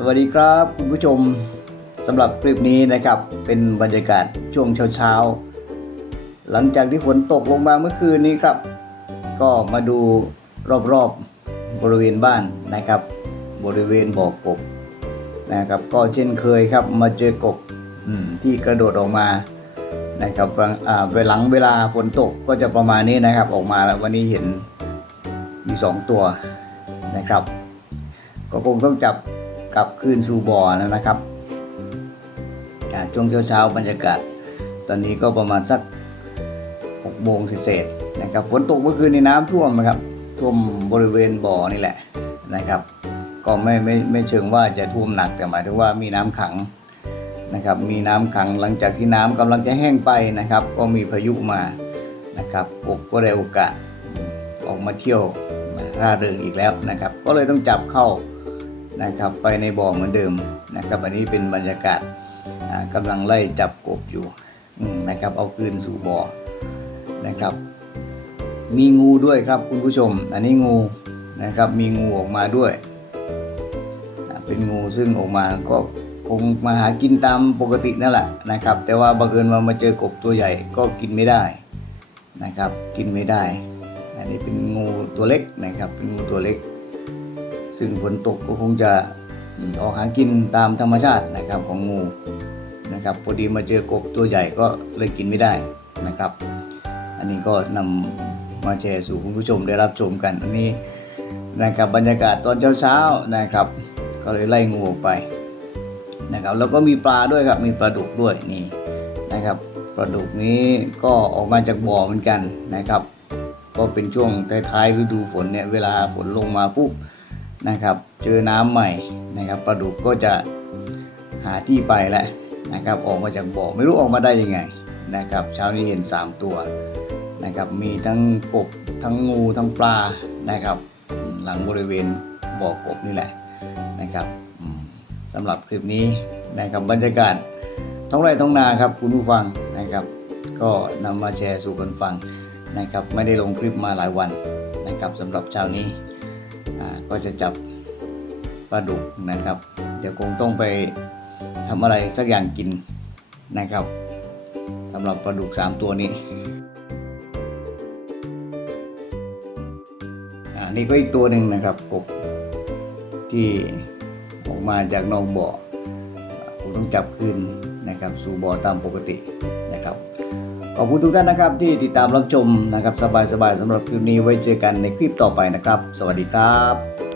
สวัสดีครับคุณผู้ชมสำหรับคลิปนี้นะครับเป็นบรรยากาศช่วงเช้าๆหลังจากที่ฝนตกลงมาเมื่อคืนนี้ครับ ก็มาดูรอบๆบริเวณบ้านนะครับ บริเวณบ่อกบนะครับก็เช่นเคยครับมาเจอกบที่กระโดดออกมานะครับบางอ่าเวลาหลังเวลาฝนตกก็จะประมาณนี้นะครับออกมาแล้ววันนี้เห็นมีสองตัวนะครับ ก็คงต้องจับ ลับคืนสู่บ่อแล้วนะครับช่วงเช้าๆบรรยากาศ ตอนนี้ก็ประมาณสัก6โมงเศษนะครับฝนตกเมื่อคืนในน้ำท่วมนะครับ ท่วมบริเวณบ่อนี่แหละนะครับ ก็ไม่ไม่ไม่เชิงว่าจะท่วมหนักแต่หมายถึงว่ามีน้ำขังนะครับ มีน้ำขังหลังจากที่น้ำกำลังจะแห้งไปนะครับ ก็มีพายุมานะครับกก็ได้โอกาสออกมาเที่ยวร่าเริงอีกแล้วนะครับ ก็เลยต้องจับเข้า นะครับไปในบ่อเหมือนเดิมนะครับอันนี้เป็นบรรยากาศอ่ากำลังไล่จับกบอยู่นะครับเอาคืนสู่บ่อนะครับ มีงูด้วยครับคุณผู้ชม อันนี้งูนะครับมีงูออกมาด้วย เป็นงูซึ่งออกมาก็คงมาหากินตามปกตินั่นแหละนะครับ แต่ว่าบังเอิญว่ามาเจอกบตัวใหญ่ก็กินไม่ได้นะครับ กินไม่ได้ อันนี้เป็นงูตัวเล็กนะครับ เป็นงูตัวเล็ก ซึ่งฝนตกก็คงจะออกหากินตามธรรมชาตินะครับของงูนะครับพอดีมาเจอกบตัวใหญ่ก็เลยกินไม่ได้นะครับ อันนี้ก็นำมาแชร์สู่คุณผู้ชมได้รับชมกันอันนี้นะครับบรรยากาศตอนเช้าๆนะครับ ก็เลยไล่งูออกไปนะครับแล้วก็มีปลาด้วยครับมีปลาดุกด้วยนี่นะครับปลาดุกนี้ก็ออกมาจากบ่อเหมือนกันนะครับ ก็เป็นช่วงท้ายๆฤดูฝนเนี่ยเวลาฝนลงมาปุ๊บ นะครับ เจอน้ำใหม่นะครับปลาดุกก็จะหาที่ไปแล้วนะครับ ออกมาจากบ่อไม่รู้ออกมาได้ยังไงนะครับ เช้านี้เห็น 3 ตัวนะครับ มีทั้งกบทั้งงูทั้งปลานะครับ หลังบริเวณบ่อกบนี่แหละนะครับสำหรับคลิปนี้นะครับบรรยากาศท้องไร่ท้องนาครับคุณผู้ฟังนะครับ ก็นำมาแชร์สู่กันฟังนะครับ ไม่ได้ลงคลิปมาหลายวันนะครับสำหรับเช้านี้ ก็จะจับปลาดุกนะครับ เดี๋ยวคงต้องไปทำอะไรสักอย่างกินนะครับสำหรับปลาดุกสามตัวนี้อ่านี่ก็อีกตัวหนึ่งนะครับกบที่ออกมาจากนอกบ่อผมต้องจับคืนนะครับสู่บ่อตามปกติ ขอบคุณทุกท่านนะครับที่ติดตามรับชมนะครับสบายๆสำหรับคลิปนี้ไว้เจอกันในคลิปต่อไปนะครับ สวัสดีครับ